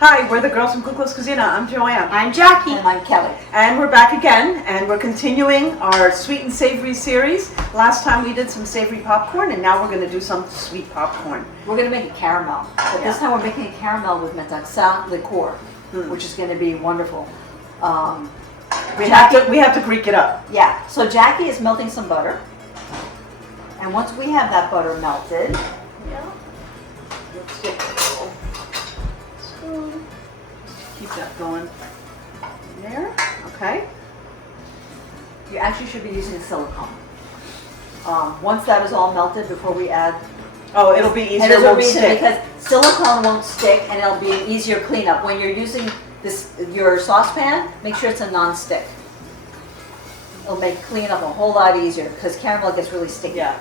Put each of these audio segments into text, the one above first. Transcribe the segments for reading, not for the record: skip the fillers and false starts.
Hi, we're the girls from Cook's Cuisine. I'm Joanne. I'm Jackie. And I'm Kelly. And we're back again, and we're continuing our sweet and savory series. Last time we did some savory popcorn, and now we're going to do some sweet popcorn. We're going to make a caramel, but this time we're making a caramel with Metaxa liqueur, which is going to be wonderful. We have to Greek it up. Yeah, so Jackie is melting some butter. And once we have that butter melted, Let's get a little spoon. Keep that going there. Okay. you actually should be using silicone. Once that is all melted, before we add, Oh, it'll be easier. and there's It a won't reason stick. because silicone won't stick, and it'll be an easier cleanup. When you're using your saucepan, make sure it's a non-stick. It'll make cleanup a whole lot easier because caramel gets really sticky. Yeah.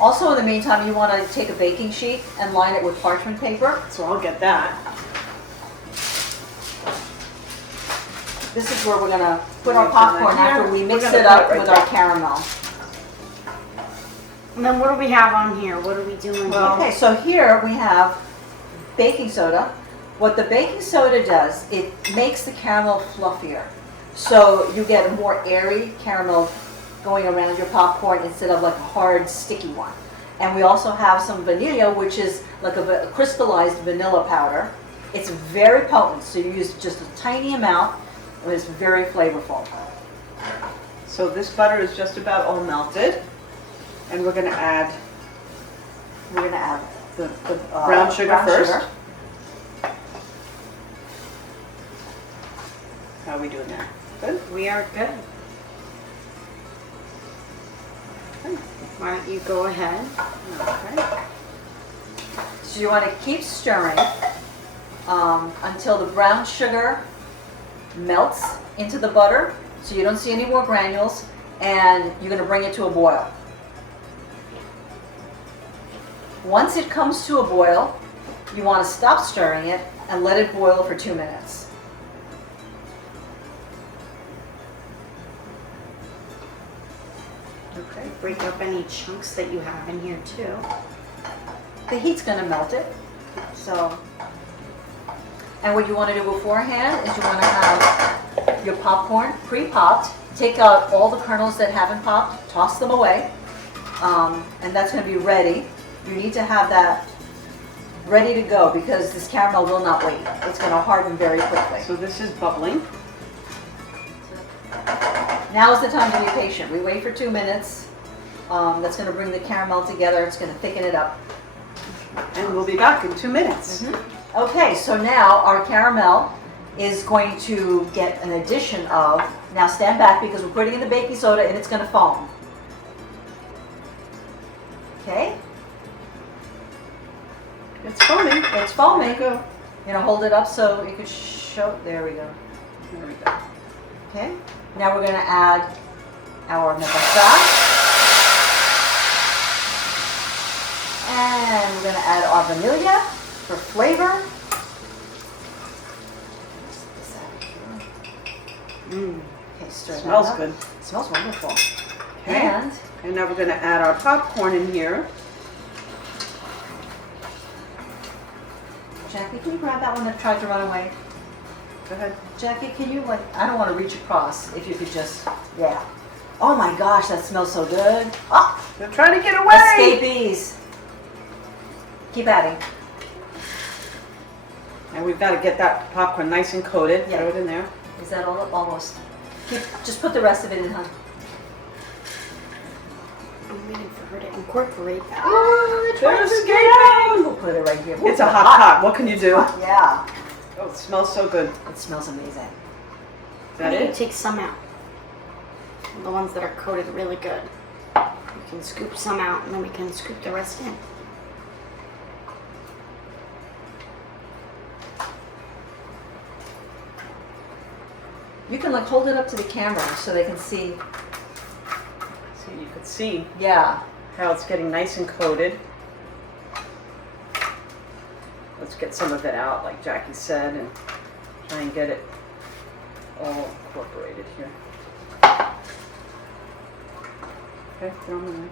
Also, in the meantime, you want to take a baking sheet and line it with parchment paper. So I'll get that. This is where we're going to put our We're gonna- popcorn after we we're mix gonna it put up it right with there. our caramel. And then what do we have on here? What are we doing Well- here? Okay, so here we have baking soda. What the baking soda does, it makes the caramel fluffier. So you get a more airy caramel going around your popcorn instead of like a hard, sticky one. And we also have some vanilla, which is like a crystalized vanilla powder. It's very potent, so you use just a tiny amount, and it's very flavorful. So this butter is just about all melted. And we're going to add We're going to add the brown sugar first. How are we doing there? Good? We are good. Why don't you go ahead? Okay. So you want to keep stirring until the brown sugar melts into the butter, so you don't see any more granules, and you're going to bring it to a boil. Once it comes to a boil, you want to stop stirring it and let it boil for 2 minutes. Okay. Break up any chunks that you have in here too. The heat's going to melt it. So, and what you want to do beforehand is you want to have your popcorn pre-popped. Take out all the kernels that haven't popped, toss them away, and that's going to be ready. You need to have that ready to go because this caramel will not wait. It's going to harden very quickly. So this is bubbling. Now is the time to be patient. We wait for 2 minutes. That's going to bring the caramel together. It's going to thicken it up. And we'll be back in 2 minutes. Okay, so now our caramel is going to get an addition of, now stand back because we're putting in the baking soda and it's going to foam. Okay, It's foaming. it's foaming. There we go. You know, hold it up so you could show, there we go. There we go. Okay, now we're going to add our Metaxa. And we're going to add our vanilla for flavor. Okay, stir that Smells up. good. It smells wonderful. Okay. And now we're going to add our popcorn in here. Jackie, can you grab that one that tried to run away? Go ahead. Jackie, can you, like, I don't want to reach across. If you could just, yeah. Oh my gosh, that smells so good. Oh, They're trying to get away. escapees. Keep adding. And we've got to get that popcorn nice and coated. Yeah. Throw it in there. Is that all? Almost. Just put the rest of it in, huh? I'm waiting for her to incorporate that. Oh, They're escaping. We'll put it right here. It's a hot pot. What can you do? Yeah. Oh, it smells so good. It smells amazing. Is that Why don't you it? take some out? The ones that are coated really good. We can scoop some out and then we can scoop the rest in. You can like hold it up to the camera so they can see. So you could see Yeah. how it's getting nice and coated. Let's get some of it out, like Jackie said, and try and get it all incorporated here. Okay, throw them in there.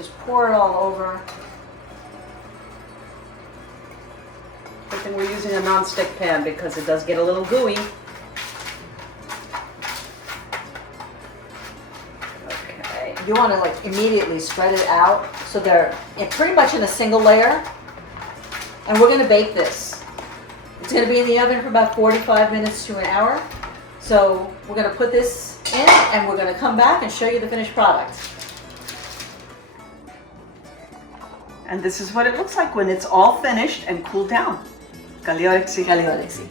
Just pour it all over. Good thing we're using a non-stick pan because it does get a little gooey. Okay. You want to like immediately spread it out so they're pretty much in a single layer. And we're going to bake this. It's going to be in the oven for about 45 minutes to an hour. So we're going to put this in and we're going to come back and show you the finished product. And this is what it looks like when it's all finished and cooled down. Καλή όρεξη. Καλή όρεξη.